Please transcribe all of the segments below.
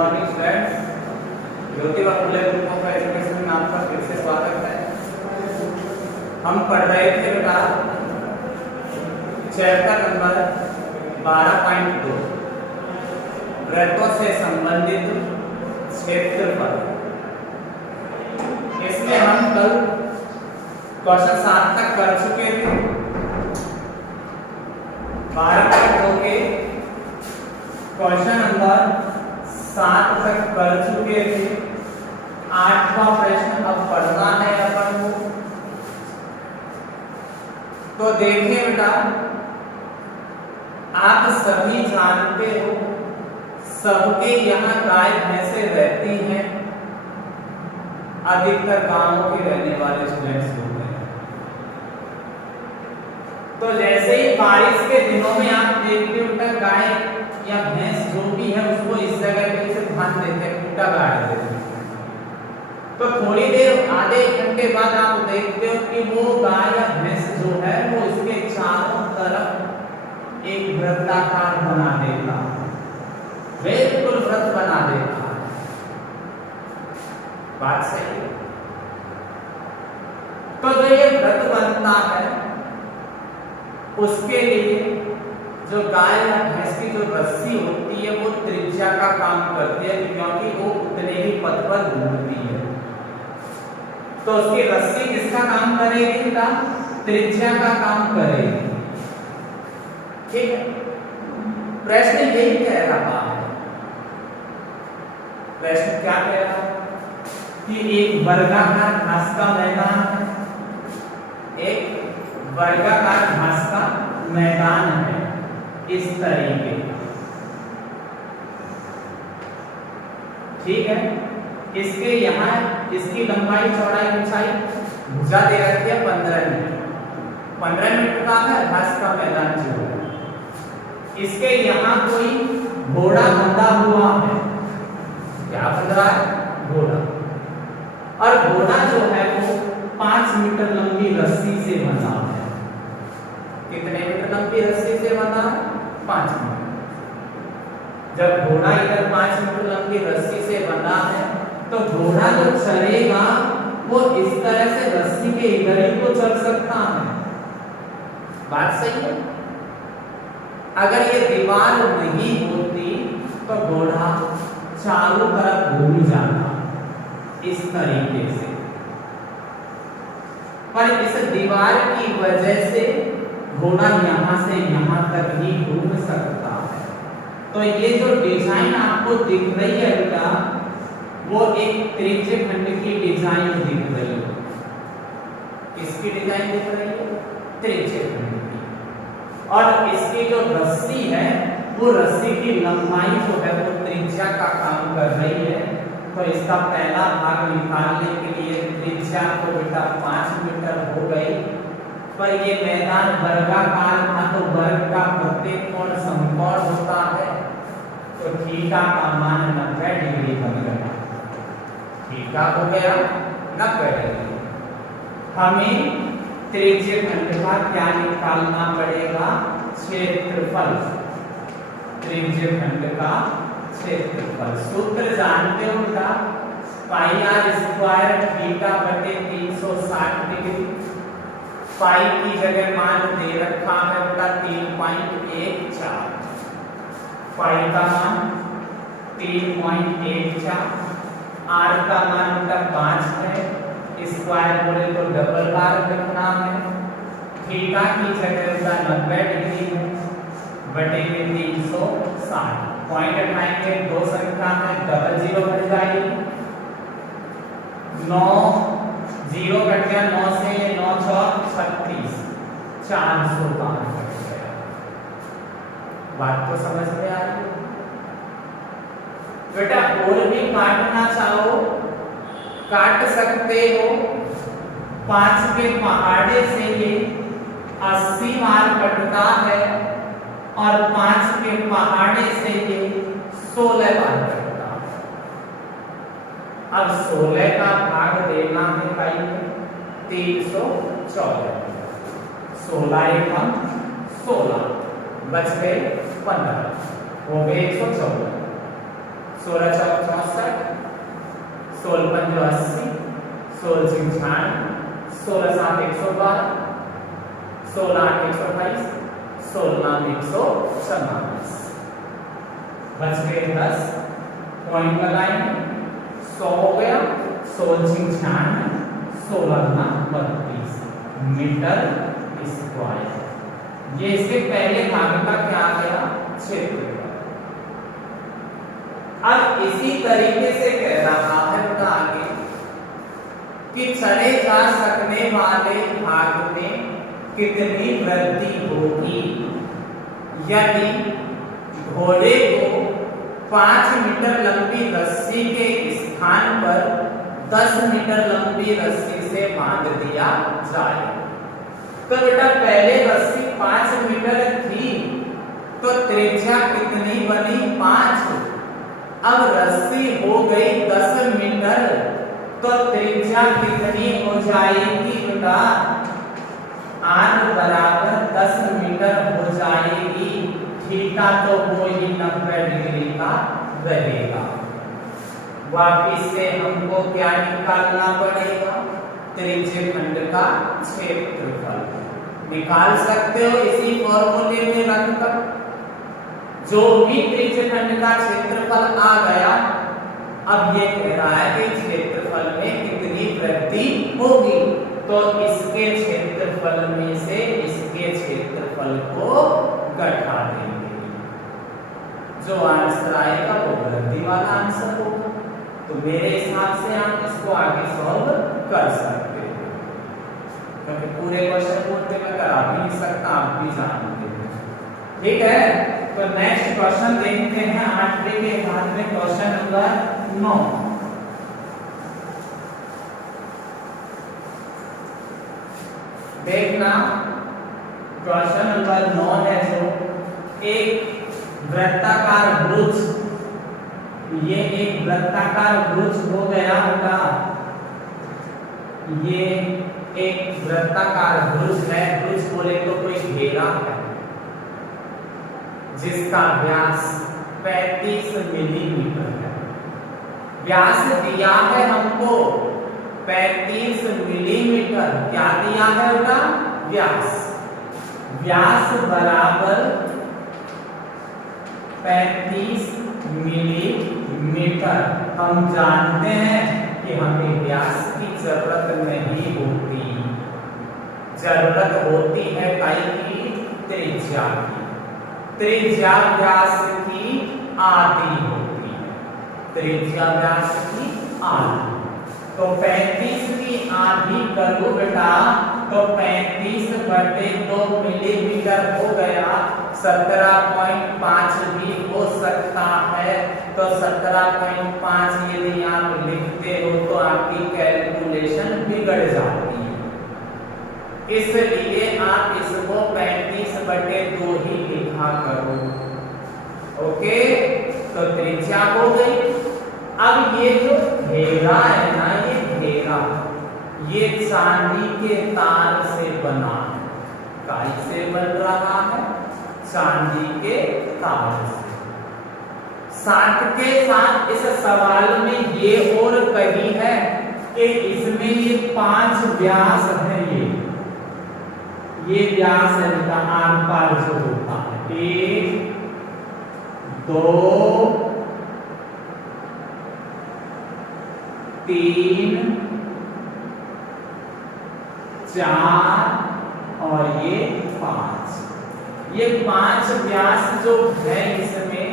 Morning students, Jyotiba Phule group of education में आपका फिर से स्वागत है। हम पढ़ रहे थे बेटा चैप्टर नंबर 12.2 वृत्तों से संबंधित क्षेत्रफल। इसमें हम कल क्वेश्चन 7 तक कर चुके थे। 12.2 के क्वेश्चन नंबर 7 तक कर चुके थे। 8वां प्रश्न अब पढ़ना है अपन को। तो देखिए बेटा, आप सभी जानते हो सबके यहाँ गाय भैंसे रहती हैं। अधिकतर गांवों के रहने वाले स्टूडेंट्स होते हैं। तो जैसे ही बारिश के दिनों में आप देखते हो गाय या भैंस जो भी है उसको इस जगह पे से बांध देते हैं, खूंटा गाड़ देते हैं। तो थोड़ी देर आधे घंटे बाद आप देखते हो कि वो गाय या भैंस जो है वो इसके चारों तरफ एक वृत्ताकार बना देता है, बिल्कुल वृत्त बना देता है। बात सही है। तो जो ये वृत्त बनता है उसके लिए जो गाय या भैंस की जो रस्सी होती है वो त्रिज्या का काम करती है, क्योंकि वो उतने ही पथ पर घूमती है। तो उसकी रस्सी किसका काम करेगी बेटा? त्रिज्या का काम करेगी। ठीक है। प्रश्न यही कह रहा है। प्रश्न क्या कह रहा है कि एक वर्गाकार घास का मैदान है, एक वर्गाकार घास का मैदान है इस तरीके। ठीक है। इसके यहाँ इसकी लंबाई चौड़ाई ऊंचाई भुजा दे रखी है 15 मीटर। 15 मीटर का है घास का मैदान जो है। इसके यहाँ कोई घोड़ा बंधा हुआ है। क्या बंध रहा है? घोड़ा। और घोड़ा जो है वो 5 मीटर लंबी रस्सी से बंधा है। कितने मीटर लंबी रस्सी से बंधा है? 5 मीटर। जब घोड़ा इधर 5 मीटर लंबी रस्सी से बंधा है तो घोड़ा जो चलेगा वो इस तरह से रस्सी के इधर ही तो चल सकता है। बात सही है। अगर ये दीवार नहीं होती तो घोड़ा चारों तरफ घूम जाता इस तरीके से। पर इस दीवार की वजह से घोड़ा यहां से यहां तक ही घूम सकता है। तो ये जो डिजाइन आपको दिख रही है बेटा वो एक त्रिज्य खंड की डिजाइन दिख रही है। किसकी डिजाइन दिख रही है? त्रिज्य खंड की। और इसकी जो रस्सी है वो रस्सी की लंबाई जो है वो त्रिज्या का काम कर रही है। तो इसका पहला भाग निकालने के लिए त्रिज्या तो बेटा 5 मीटर हो गई। पर ये मैदान वर्गाकार था तो वर्ग का प्रत्येक कोण समकोण होता है। तो थीटा का मान 90 डिग्री बन गया। थीटा हो गया 90 डिग्री। हमें त्रिज्य खंड का क्या निकालना पड़ेगा? क्षेत्रफल। त्रिज्य खंड का क्षेत्रफल सूत्र जानते हो बेटा? पाई आर स्क्वायर थीटा बटे 360 डिग्री। पाई की जगह मान दे रखा है बेटा 3.14। पाई का मान 3.14। आर का मान बेटा 5 है। स्क्वायर बोले तो डबल बार रखना है। थीटा की जगह बेटा 90 डिग्री है बटे 360। पॉइंट हटाएंगे, दो संख्या है, डबल जीरो कट जाएगी। 9 जीरो कट गया, 9 से 9 6 36, 405 कट गया। बात तो समझ में आ रही है बेटा? और भी काटना चाहो काट सकते हो। 5 के पहाड़े से ये 80 बार कटता है और 5 के पहाड़े से ये 16 बार कटता है। अब 16 का भाग देना है भाई 314। 16 एकम 16 बच गए 15, हो गए 114। 16 चौका 16 7 112, 16 8 128, 16 144, बच गए 10, पॉइंट लगाएंगे, 100 हो गया, 16 96, 16 32 मीटर स्क्वायर। ये इसके पहले भाग का क्या आ गया, क्षेत्रफल। अब इसी तरीके से कह रहा है आगे कि चले जा सकने वाले भाग में कितनी वृद्धि होगी यदि घोड़े को 5 मीटर लंबी रस्सी के स्थान पर 10 मीटर लंबी रस्सी से बांध दिया जाए। तो बेटा पहले रस्सी 5 मीटर थी तो त्रिज्या कितनी बनी, 5। अब रस्सी हो गई 10 मीटर तो त्रिज्या कितनी हो जाएगी बेटा, r बराबर 10 मीटर हो जाएगी। थीटा तो वो ही 90 डिग्री का रहेगा। वापिस से हमको क्या निकालना पड़ेगा, त्रिज्यखंड का क्षेत्रफल निकाल सकते हो इसी फॉर्मूले में रखकर। जो भी त्रिज्यखंड का क्षेत्रफल आ गया, अब ये कह रहा है कि क्षेत्रफल में कितनी वृद्धि होगी, तो इसके क्षेत्रफल में से इसके क्षेत्रफल को घटा देंगे। जो आंसर आएगा वो वृद्धि वाला आंसर होगा। तो मेरे हिसाब से आप इसको आगे सॉल्व कर सकते हो, क्योंकि पूरे क्वेश्चन बोर्ड पे मैं करा भी नहीं सकता, आप भी जानते हो। ठीक है, तो नेक्स्ट क्वेश्चन देखते हैं 8वें के बाद में क्वेश्चन नंबर 9। देखना क्वेश्चन नंबर 9 है जो एक वृत्ताकार वृत्त, ये एक वृत्ताकार वृत्त हो गया बेटा, ये एक वृत्ताकार वृत्त है। वृत्त बोले तो कोई घेरा है जिसका व्यास 35 मिलीमीटर है। व्यास दिया है हमको 35 मिलीमीटर, क्या दिया है बेटा, व्यास। व्यास बराबर 35 मिलीमीटर। हम जानते हैं कि हमें व्यास की जरूरत नहीं होती, जरूरत होती है काई की, त्रिज्या की। त्रिज्या व्यास की आधी होती है, त्रिज्या व्यास की आधी। तो 35 की आधी करो बेटा, तो 35/2 मिलीमीटर हो गया। 17.5 भी हो सकता है, तो 17.5 यदि आप लिखते हो तो आपकी कैलकुलेशन बिगड़ जाती है, इसलिए आप इसको 35/2 ही लिखा करो। ओके, तो त्रिज्या हो गई। अब ये जो घेरा है ना, ये घेरा ये चांदी के तार से बना है। काय से बन रहा है, चांदी के तार से। साथ के साथ इस सवाल में ये और कही है कि इसमें ये 5 व्यास है, ये व्यास है इनका आर पार जो होता है, 1 2 3 4 और ये 5। ये 5 व्यास जो है इसमें,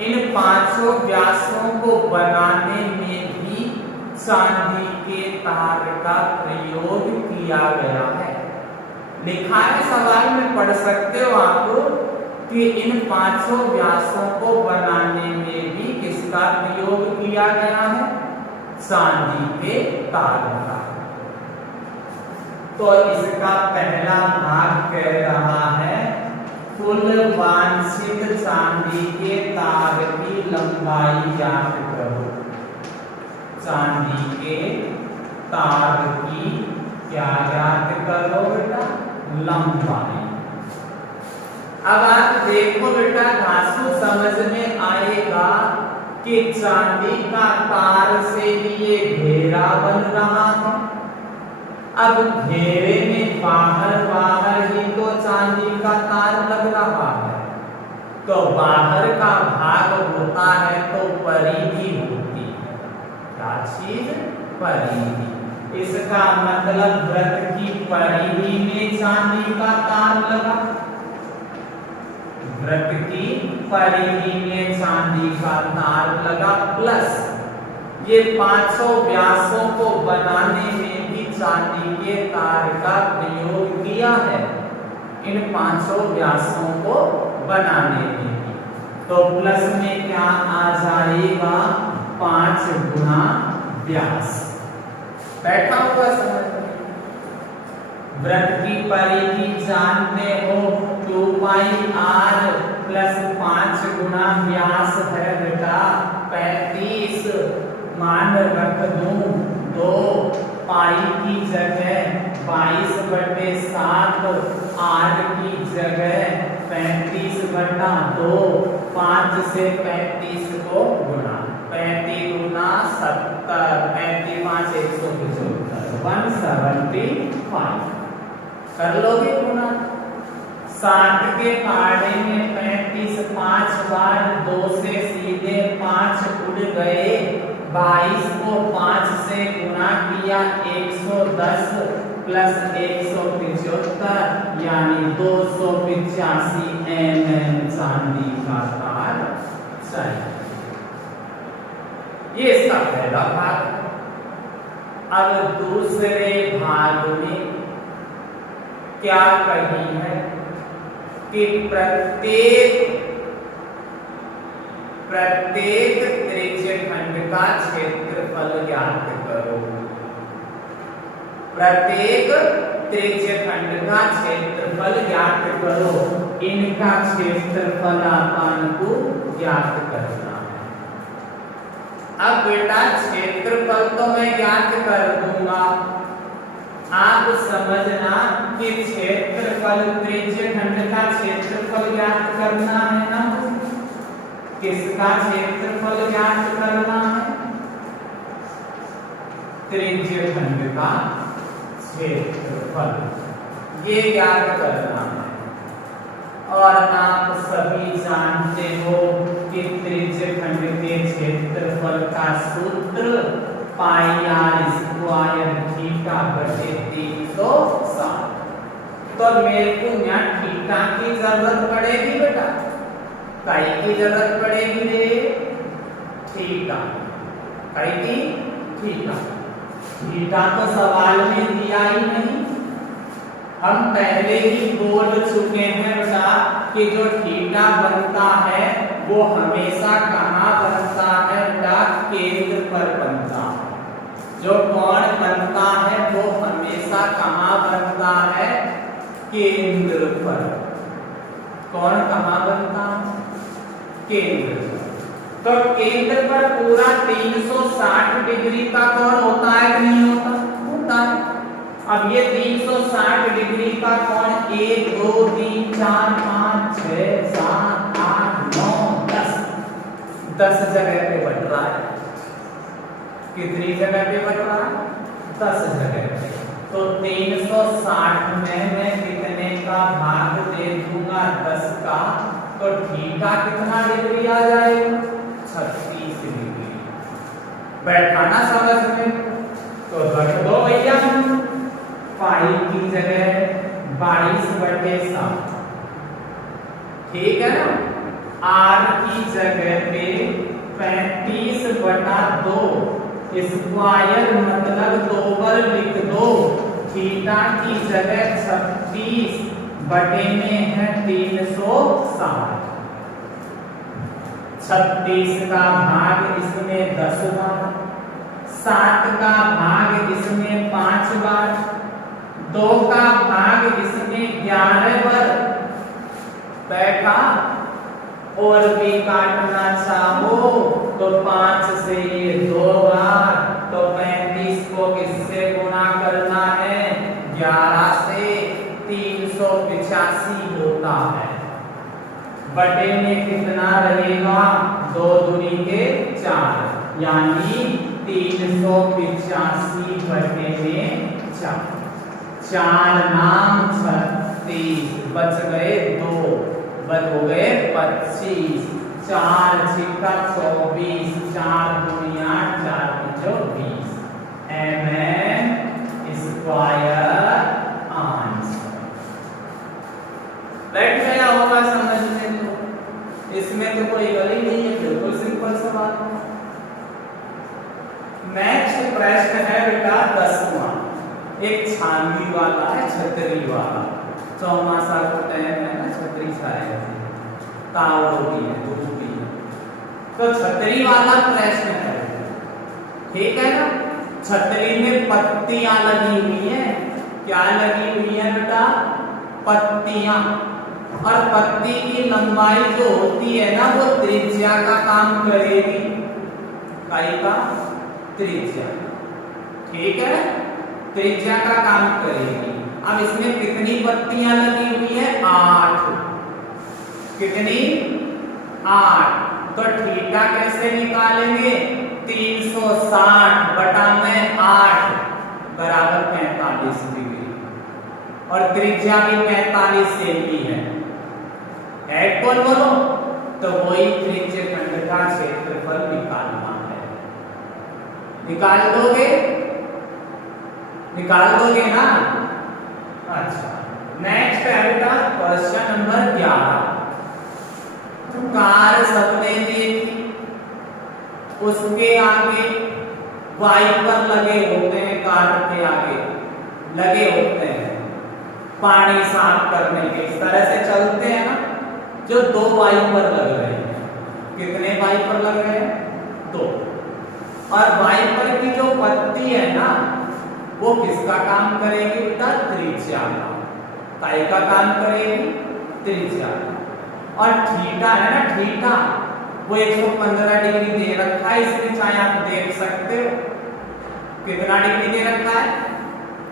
इन 5 व्यासों को बनाने में भी चांदी के तार का प्रयोग किया गया है। लिखा है सवाल में, पढ़ सकते हो आप कि इन 5 व्यासों को बनाने में भी किसका प्रयोग किया गया है, चांदी के तार का। तो इसका पहला भाग कह रहा है कुल वांछित चांदी के तार की लंबाई ज्ञात करो। चांदी के तार की क्या ज्ञात करो बेटा, लंबाई। अब आप देखो बेटा, घासू समझ में आएगा कि चांदी का तार से भी ये घेरा बन रहा है, अब घेरे में बाहर बाहर ही तो चांदी का तार लग रहा है, तो बाहर का भाग होता है तो परिधि होती है। क्या चीज? परिधि। इसका मतलब वृत्त की परिधि में चांदी का तार लगा, वृत्त की परिधि में चांदी का तार लगा, प्लस ये 500 व्यासों को बनाने में भी चांदी के तार का प्रयोग किया है, इन 500 व्यासों को बनाने में भी। तो प्लस में क्या आ जाएगा? 5 गुना व्यास। बैठा हुआ समझ में? वृत्त की परिधि जानते हो 2 पाई r प्लस 5 गुना व्यास है बेटा 35। मान रख दूं 2 पाई की जगह 22/7, r की जगह 35/2, 5 से 35 को गुणा, 35 गुना 70, 35 5 175, 175 कर लोगे गुना। 60 के पहाड़े में 35 5 बार 2 से सीधे 5 उड़ गए, 22 को 5 से गुणा किया 110 प्लस 175 यानी 285 mm चांदी का तार चाहिए। ये इसका पहला भाग। अब दूसरे भाग में क्या कही है कि प्रत्येक त्रिज्यखंड का क्षेत्रफल ज्ञात करो। प्रत्येक त्रिज्यखंड का क्षेत्रफल ज्ञात करो। इनका क्षेत्रफल अपन को ज्ञात करना है। अब बेटा क्षेत्रफल तो मैं ज्ञात कर दूंगा, आप समझना कि क्षेत्रफल त्रिज्यखंड का क्षेत्रफल ज्ञात करना है ना। किसका क्षेत्रफल ज्ञात करना है? त्रिज्यखंड का क्षेत्रफल, ये ज्ञात करना है। और आप सभी जानते हो कि त्रिज्यखंड के क्षेत्रफल का सूत्र पाई r स्क्वायर थीटा बटे 360। तो मेरे को यहाँ थीटा की जरूरत पड़ेगी बेटा, काई की जरूरत पड़ेगी रे? थीटा। काई की? थीटा। थीटा तो सवाल में दिया ही नहीं, हम पहले ही बोल चुके हैं बेटा कि जो थीटा बनता है वो हमेशा कहाँ बनता है बेटा? केंद्र पर बनता है। जो कोण बनता है वो हमेशा कहाँ बनता है? केंद्र पर। कोण कहाँ बनता है? केंद्र पर। तो केंद्र पर पूरा 360 डिग्री का कोण होता है कि नहीं होता? होता है। अब ये 360 डिग्री का कोण 1 2 3 4 5 6 7 8 9 10 जगह पे बट रहा है। कितनी जगह पे बट रहा है? 10 जगह पे। तो 360 में मैं कितने का भाग दे दूंगा? 10 का। तो थीटा कितना डिग्री आ जाएगा? 36 डिग्री। बैठाना समझ में। तो रख दो भैया पाई की जगह 22/7, ठीक है ना। r की जगह पे 35/2 स्क्वायर मतलब 2 पर लिख दो। थीटा की जगह 36 बटे में है 360। 36 का भाग इसमें 10 बार, 7 का भाग इसमें 5 बार, 2 का भाग इसमें 11 बार। बैठा। और भी काटना चाहो तो 5 से ये 2 बार, तो 35 को किससे गुणा करना है? 11 से। 385 होता है। बटे में कितना रहेगा? 2 दूनी के 4 यानी 385 बटे में 4। 4 नाम 36, बच गए 2, बच हो गए 25, 4 छिक्का 24, 4 दूनी 8, 4 पंचो 20, mm स्क्वायर आंसर। बैठ गया होगा समझ में? तो इसमें तो कोई गली नहीं है, बिल्कुल सिंपल सवाल है। नेक्स्ट प्रश्न है बेटा 10वां, एक छानवी वाला है, छतरी वाला। चौमासा को टाइम है ना, छतरी छाए तावड़ों की है, धूप की है, तो छतरी वाला प्रश्न है, ठीक है ना। छतरी में पत्तियां लगी हुई है, क्या लगी हुई है बेटा? पत्तियां। और पत्ती की लंबाई जो होती है ना, वो त्रिज्या का काम करेगी, काई का? त्रिज्या, ठीक है, त्रिज्या का काम करेगी। अब इसमें कितनी पत्तियां लगी हुई है? 8। कितनी? 8। तो थीटा कैसे निकालेंगे? 360 बटा में 8 बराबर 45 डिग्री, और त्रिज्या भी 45 सेमी है। कौन बोलो? तो वही त्रिज्य खंड का क्षेत्रफल निकालना है। निकाल दोगे? निकाल दोगे ना? अच्छा, नेक्स्ट है बेटा क्वेश्चन नंबर 11। कार सबने देखी, उसके आगे वाइपर लगे होते हैं, कार के आगे लगे होते हैं पानी साफ करने के, इस तरह से चलते हैं ना, जो 2 वाइपर लग रहे हैं। कितने वाइपर लग रहे हैं? 2। और वाइपर की जो पत्ती है ना, वो किसका काम करेगी बेटा? त्रिज्या का। काई का काम करेगी? त्रिज्या। और थीटा है ना, थीटा वो 115 डिग्री दे रखा है इसमें, चाहे आप देख सकते हो कितना डिग्री दे रखा है?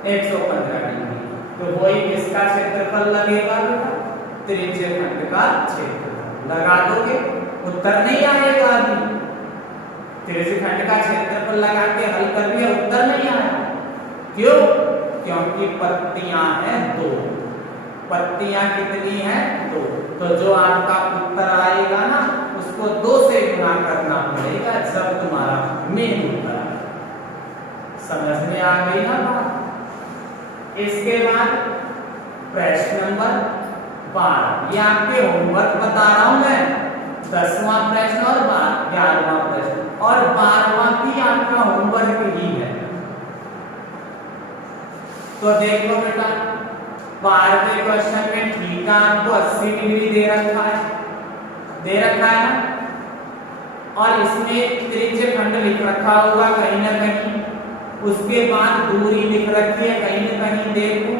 115 डिग्री। तो वही किसका क्षेत्रफल लगेगा बेटा? त्रिज्य खंड का क्षेत्रफल। लगा दोगे? उत्तर नहीं आएगा अभी। त्रिज्य खंड का क्षेत्रफल लगा के हल कर दिया, उत्तर नहीं आया। क्यों? क्योंकि पत्तियां हैं 2। पत्तियां कितनी हैं? 2। तो जो आपका उत्तर आएगा ना, उसको 2 से गुणा करना पड़ेगा जब तुम्हारा मेन उत्तर आएगा। समझ में आ गई ना बात? इसके बाद प्रश्न नंबर 12, ये आपके होमवर्क बता रहा हूं मैं। 10वां प्रश्न और 11वां प्रश्न और 12वां भी आपका होमवर्क ही है। तो देख लो बेटा, 12वें क्वेश्चन में थीटा आपको 80 डिग्री दे रखा है, दे रखा है ना, और इसमें त्रिज्य खंड लिख रखा होगा कहीं ना कहीं, उसके बाद दूरी लिख रखी है कहीं ना कहीं, देखो,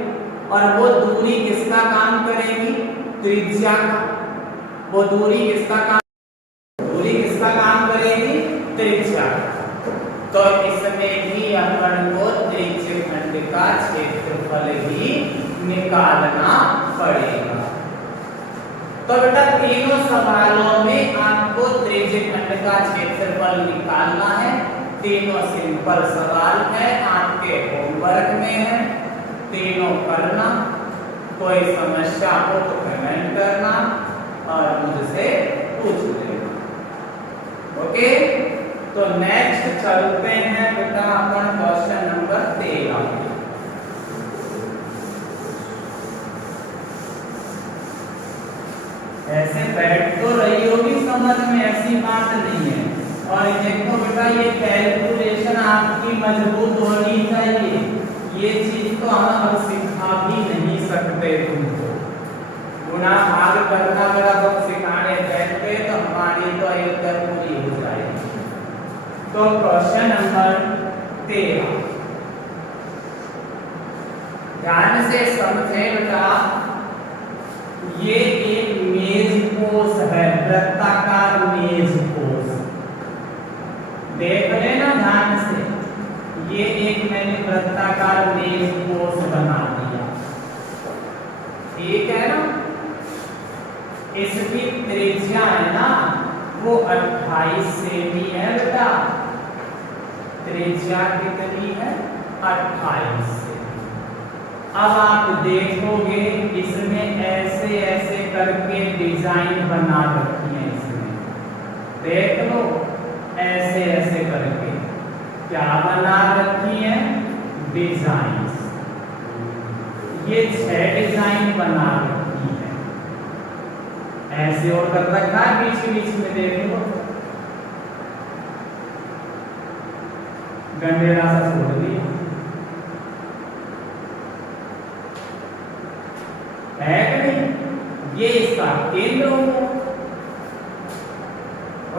और वो दूरी किसका काम करेगी? त्रिज्या का। वो दूरी किसका काम? दूरी किसका काम करेगी? त्रिज्या। तो इसमें भी अपन को त्रिज्य खंड का क्षेत्रफल ही निकालना पड़ेगा। तो बेटा तीनों सवालों में आपको त्रिज्य खंड का क्षेत्रफल निकालना है। तीनों सिंपल सवाल है, आपके होमवर्क में है, तीनों करना। कोई समस्या हो तो कमेंट करना और मुझसे पूछ लेना। ओके, तो नेक्स्ट चलते हैं बेटा अपन क्वेश्चन नंबर 13। ऐसे बैठ तो रही होगी समझ में, ऐसी बात नहीं है। और देखो बेटा, ये कैलकुलेशन आपकी मजबूत होनी चाहिए। ये चीज तो हम सिखा भी नहीं सकते तुमको। गुणा भाग करना अगर हम सिखाने बैठते तो हमारी तो एकदम पूरी हो जाएगी। तो क्वेश्चन नंबर 13 ध्यान से समझे बेटा। ये एक मेज पोज है, वृत्ताकार मेज पोज, देख लेना ध्यान से। ये एक मैंने वृत्ताकार मेज पोज बना दिया, ठीक है ना। इसकी त्रिज्या है ना वो 28 सेमी है बेटा। त्रिज्या कितनी है? 28 सेमी। अब आप देखोगे इसमें ऐसे ऐसे करके डिजाइन बना रखी है, इसमें देख लो ऐसे ऐसे करके क्या बना रखी है, डिजाइन। ये 6 डिजाइन बना रखी है, ऐसे और कर रखा है, बीच बीच में देख लो गंडेरा सा छोड़ दिया है कि नहीं, ये इसका केंद्र होगा।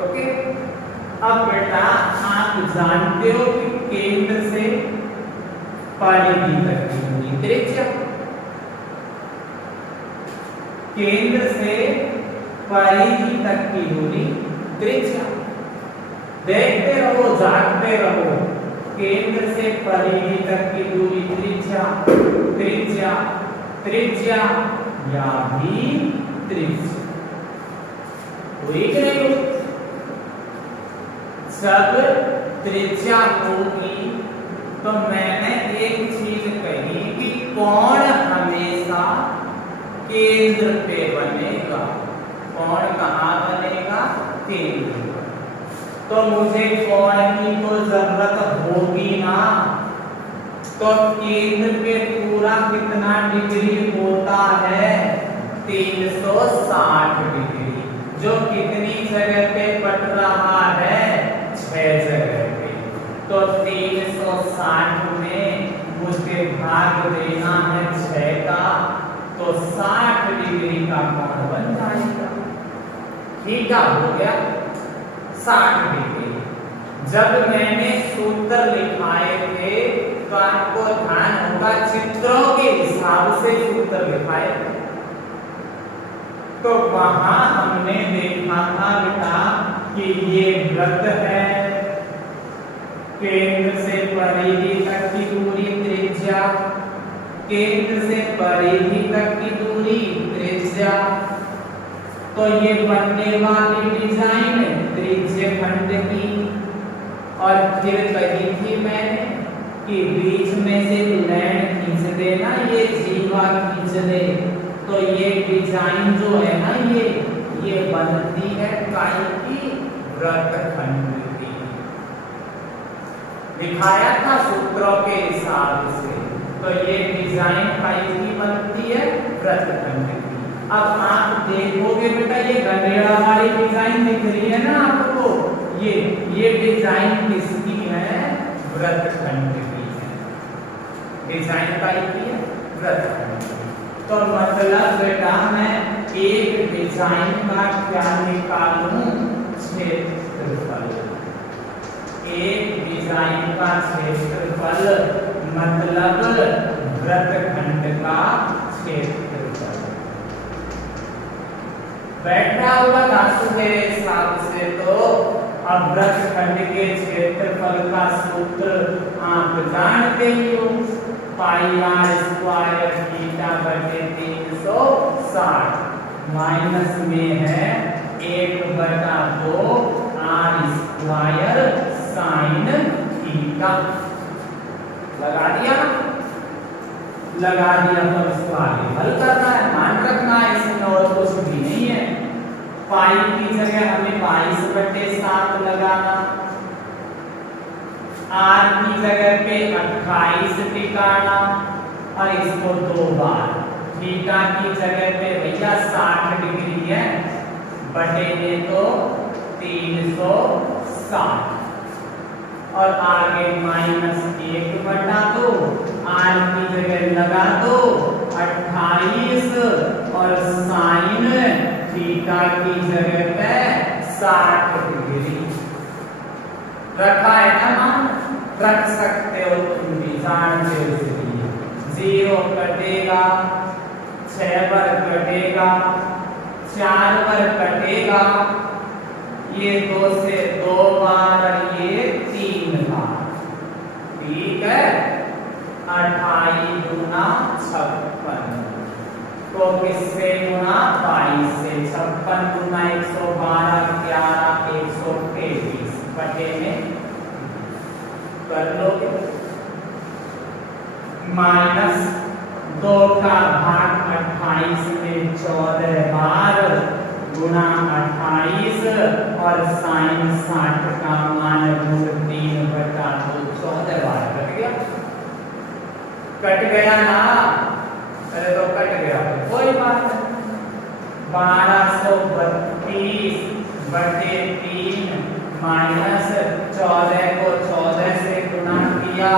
ओके, अब बेटा आप जानते हो कि केंद्र से परिधि तक की दूरी त्रिज्या, केंद्र से परिधि तक की दूरी त्रिज्या, देखते रहो जागते रहो, केंद्र से परिधि तक की दूरी त्रिज्या, त्रिज्या त्रिज्या या भी त्रिज्या हुई कि नहीं? जब त्रिज्या होगी तो मैंने एक चीज कही कि कोण हमेशा केंद्र पे बनेगा। कोण कहाँ बनेगा? केंद्र। तो मुझे कोण की तो जरूरत होगी ना, तो केंद्र पे पूरा कितना डिग्री होता है? 360 डिग्री, जो कितनी जगह पे पट रहा है? 6 जगह पे। तो 360 में मुझे भाग देना है 6 का, तो 60 डिग्री का कोण बन जाएगा। थीटा हो गया 60 डिग्री। जब मैंने सूत्र लिखाए थे तो आपको ध्यान होगा चित्रों के हिसाब से सूत्र लिखाए थे, तो वहां हमने देखा था बेटा कि ये वृत्त है, केंद्र से परिधि तक की दूरी त्रिज्या, केंद्र से परिधि तक की दूरी त्रिज्या, तो ये बनने वाली डिजाइन त्रिज्य खंड की। और फिर कही थी मैंने कि बीच में से लाइन खींच देना, ये जीवा खींच दे, तो ये डिजाइन जो है ना ये बनती है काय की? वृत्तखंड की। दिखाया था सूत्रों के हिसाब से, तो ये डिजाइन काय की बनती है? वृत्तखंड की। अब आप देखोगे बेटा ये गंडेड़ा वाली डिजाइन दिख रही है ना आपको, ये डिजाइन किसकी है? वृत्तखंड की है। डिजाइन काय की है? वृत्तखंड की। तो मतलब बेटा मैं एक डिजाइन का क्या निकालूं? क्षेत्रफल। एक डिजाइन का क्षेत्रफल मतलब वृत्तखंड का क्षेत्रफल। बैठा हुआ दासु के हिसाब से तो अब वृत्तखंड के क्षेत्रफल का सूत्र आप जानते ही हो, पाई आर स्क्वायर थीटा बटे 360 माइनस में है 1/2 आर स्क्वायर साइन थीटा। लगा दिया तो इसको आगे हल करना है, मान रखना है, इसमें और कुछ भी नहीं है। पाई की जगह हमें 22/7 लगाना, आर की जगह पे 28 टिकाना और इसको 2 बार। थीटा की जगह पे भैया 60 डिग्री है, बटे में तो 360 और आगे -1/2 आर की जगह लगा दो 28 और साइन थीटा की जगह पे 60 डिग्री रखा है ना, मान रख सकते हो तुम भी, जानते हो। इसलिए 0 कटेगा, 6 पर कटेगा, 4 पर कटेगा, ये 2 से 2 बार और ये 3 बार। ठीक है, 28 गुना 56, तो किससे गुना? 22 से। 56 गुना 112 11 123 बटे में कर लोगे, 2 का भाग 28 में 14 बार गुणा 28 और साइन 60 का मान √3/2 14 बार कट गया ना। अरे तो कट गया कोई बात नहीं। 1232/3 माइनस 14 को 14 से गुणा किया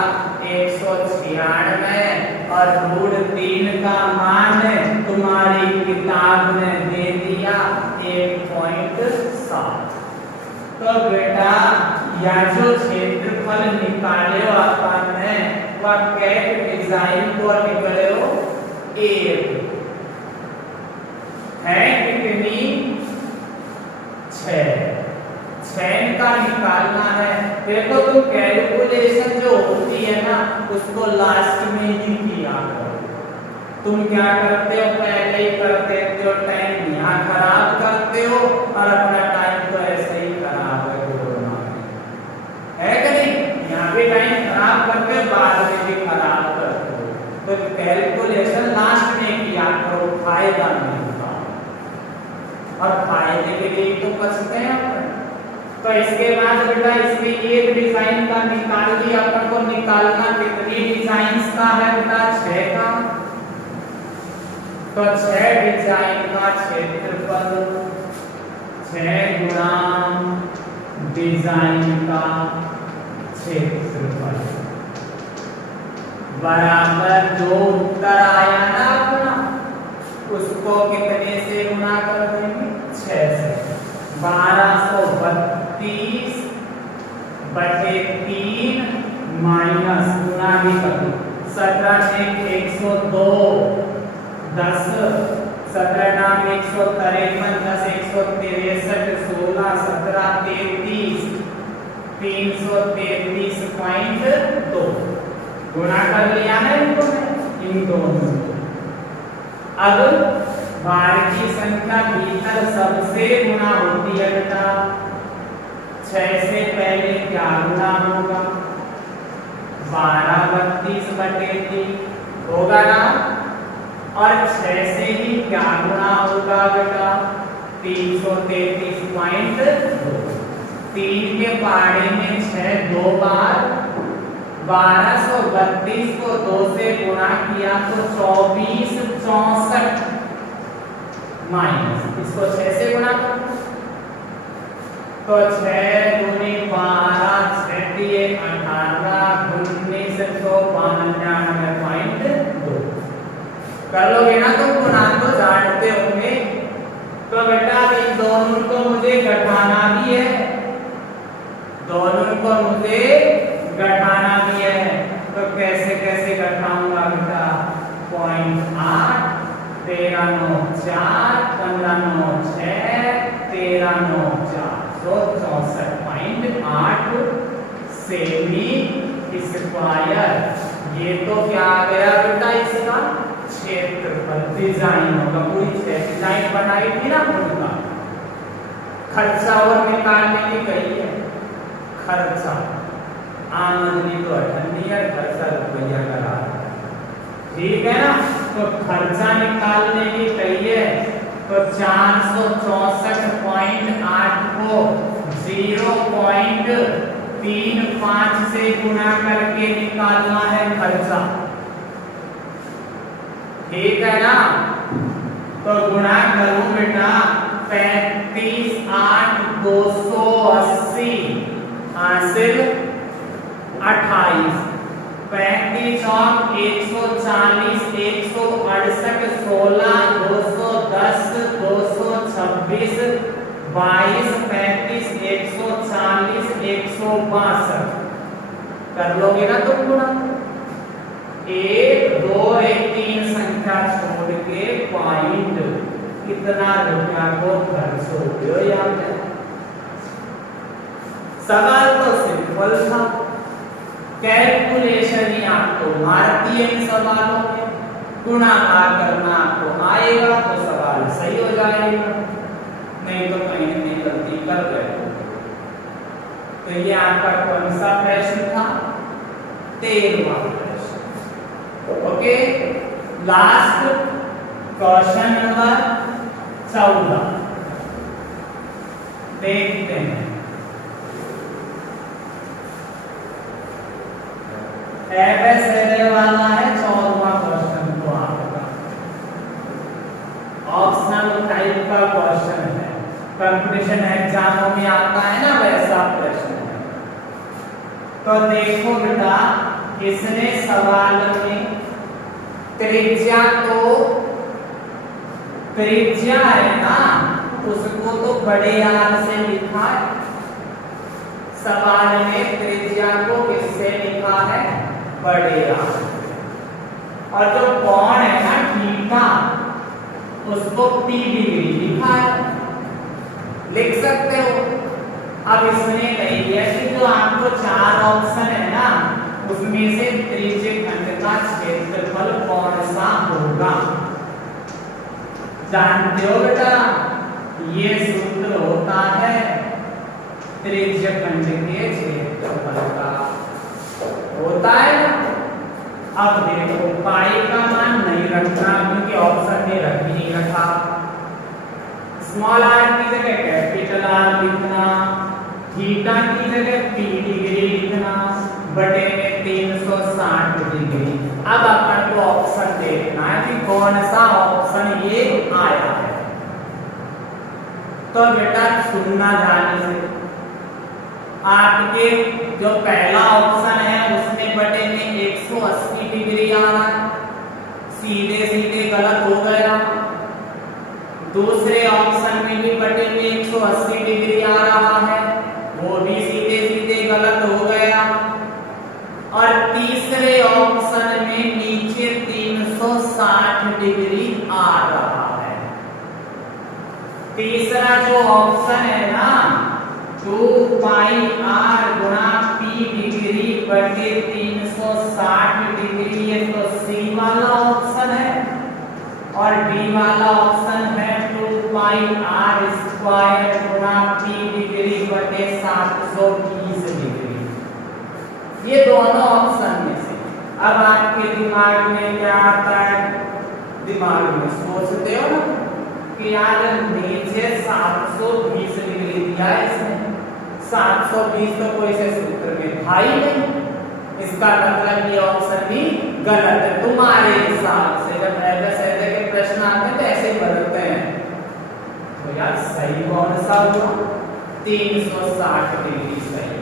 196 और √3 का मान तुम्हारी किताब ने दे दिया 1.7। तो बेटा या जो क्षेत्रफल निकाले अपन ने वह कैट डिजाइन को निकले हो 1 है कितनी 6 का निकालना है। देखो तुम कैलकुलेशन जो होती है ना उसको लास्ट में ही किया करो। तुम क्या करते हो पहले ही करते हो, टाइम यहाँ खराब करते हो और अपना टाइम तो ऐसे ही खराब है कि नहीं। यहाँ भी टाइम खराब करते हो, बाद में भी खराब करते हो। तो कैलकुलेशन लास्ट में किया करो, फायदा नहीं होता और फायदे के लिए तो बचते हैं अपन। तो इसके बाद बेटा इसमें एक डिजाइन का निकाल दिया अपन को। निकालना कितनी डिजाइन्स का है बेटा 6 का। तो 6 डिजाइन का क्षेत्रफल 6 गुणा डिजाइन का क्षेत्रफल बराबर जो उत्तर आया ना अपना उसको कितने से गुणा कर देंगे 6 से। 1232/3 माइनस गुना भी कर दो 17 102 10 17 नाम 153 10 163 16 17 33 333.2 गुणा कर लिया है इनको इन दोनों। अब बार की संख्या भीतर सबसे गुणा होती है बेटा 6 से पहले क्या गुणा होगा 1232/3 होगा ना। और 6 से ही क्या गुणा होगा बेटा 333.2। 3 के पहाड़े में 6 2 बार 1232 को 2 से गुणा किया तो 24 64 माइनस इसको 6 से गुणा करो तो 6 दूनी 12 6 दिए 18 1992.2 कर लोगे ना तुम गुणा तो जानते होंगे। तो बेटा इन दोनों को मुझे घटाना भी है, दोनों को मुझे घटाना भी है। तो कैसे कैसे घटाऊंगा बेटा 0.8 13 9 4 15 9 6 13 9 4 तो 64.8 सेमी स्क्वायर। ये तो क्या आ गया बेटा इसका क्षेत्रफल। डिजाइन होगा पूरी डिजाइन बनाई थी ना उनका। खर्चा और निकालने की कही है खर्चा आमदनी तो अठन्नी है खर्चा रुपया करा ठीक है ना। तो खर्चा निकालने की कहिए तो 464.8 को 0.35 से गुणा करके निकालना है खर्चा ठीक है ना। तो गुणा करो बेटा 35 8 280 हासिल 28 35 और 140 168 16 210 226 22 35 140 162 कर लोगे ना तुम गुणा 1 2 1 3 संख्या छोड़ के पॉइंट कितना रुपया को खर्च हो गया याद है। सवाल तो सिंपल था, कैलकुलेशन ही आपको मारती है इन सवालों में। गुणाकार करना आपको आएगा तो सवाल सही हो जाएगा, नहीं तो कहीं न कहीं गलती कर रहे हो। तो ये आपका कौन सा प्रश्न था 13वां प्रश्न। ओके लास्ट क्वेश्चन नंबर 14 देखते हैं। एफएसएलए वाला है 14वां क्वेश्चन तो आपका ऑप्शनल टाइप का क्वेश्चन है, कंपटीशन एग्जामों में आता है ना वैसा प्रश्न है। तो देखो बेटा, इसने सवाल में त्रिज्या है ना, उसको तो बड़े आर से लिखा है। सवाल में त्रिज्या को किससे लिखा है? बड़े आर। और जो कोण है ना थीटा, उसको पी डिग्री लिखा है, लिख सकते हो। अब इसने कही है कि जो आपको 4 ऑप्शन है ना, उसमें से त्रिज्य खंड का क्षेत्रफल कौन सा होगा? जानते हो बेटा, ये सूत्र होता है त्रिज्य खंड के क्षेत्रफल का, होता है ना। अब देखो, पाई का मान नहीं रखना क्योंकि ऑप्शन में रख भी नहीं रखा। स्मॉल आर की जगह कैपिटल आर लिखना, थीटा की जगह पी डिग्री लिखना, बटे में 360 डिग्री। अब अपन को ऑप्शन देखना है कि कौन सा ऑप्शन ये आया है। तो बेटा सुनना ध्यान से, आपके जो पहला ऑप्शन है उसमें बटे में 180 डिग्री आ रहा है, सीधे सीधे गलत हो गया। दूसरे ऑप्शन में भी बटे में 180 डिग्री आ रहा है, वो भी सीधे सीधे गलत हो गया। और तीसरे ऑप्शन में नीचे 360 डिग्री आ रहा है। तीसरा जो ऑप्शन है ना, 2 पाई आर गुणा पी डिग्री बटे 360 डिग्री, ये तो सी वाला ऑप्शन है। और डी वाला ऑप्शन है 2 पाई आर स्क्वायर गुणा पी डिग्री बटे 720 डिग्री। ये दोनों ऑप्शन में से अब आपके दिमाग में क्या आता है? दिमाग में सोचते हो ना कि यार नीचे 720 डिग्री दिया है इसने, 720 तो कोई से सूत्र में था ही नहीं, इसका मतलब ये ऑप्शन भी गलत है तुम्हारे हिसाब से। जब ऐसे के प्रश्न आते हैं तो ऐसे ही बदलते हैं। तो यार सही कौन सा हुआ? 360 डिग्री सही।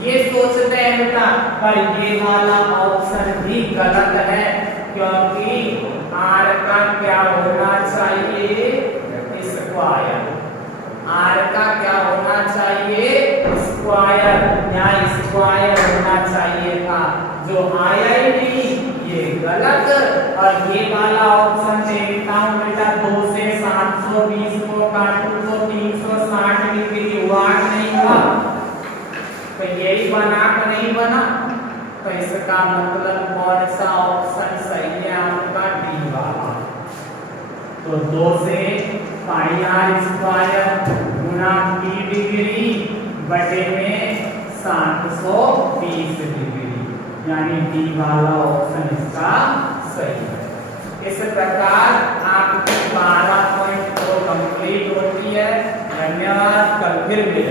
ये सोचते हैं बेटा, पर ये वाला ऑप्शन भी गलत है, क्योंकि आर का क्या होना चाहिए? स्क्वायर। आर का क्या होना चाहिए? स्क्वायर। यहाँ स्क्वायर होना चाहिए था, जो आया ही नहीं, ये गलत। और ये वाला ऑप्शन देखता हूँ बेटा, 2 से 720 को काटूं तो 360 डिग्री हुआ नहीं हुआ? तो यही बना कि नहीं बना? तो इसका मतलब कौन सा ऑप्शन सही है आपका? डी वाला। तो 2 से पाई आर स्क्वायर गुणा पी डिग्री बटे में 720 डिग्री, यानी डी वाला ऑप्शन इसका सही है। इस प्रकार आपकी 12 पॉइंट कंप्लीट होती है। धन्यवाद, कल फिर मिलेंगे।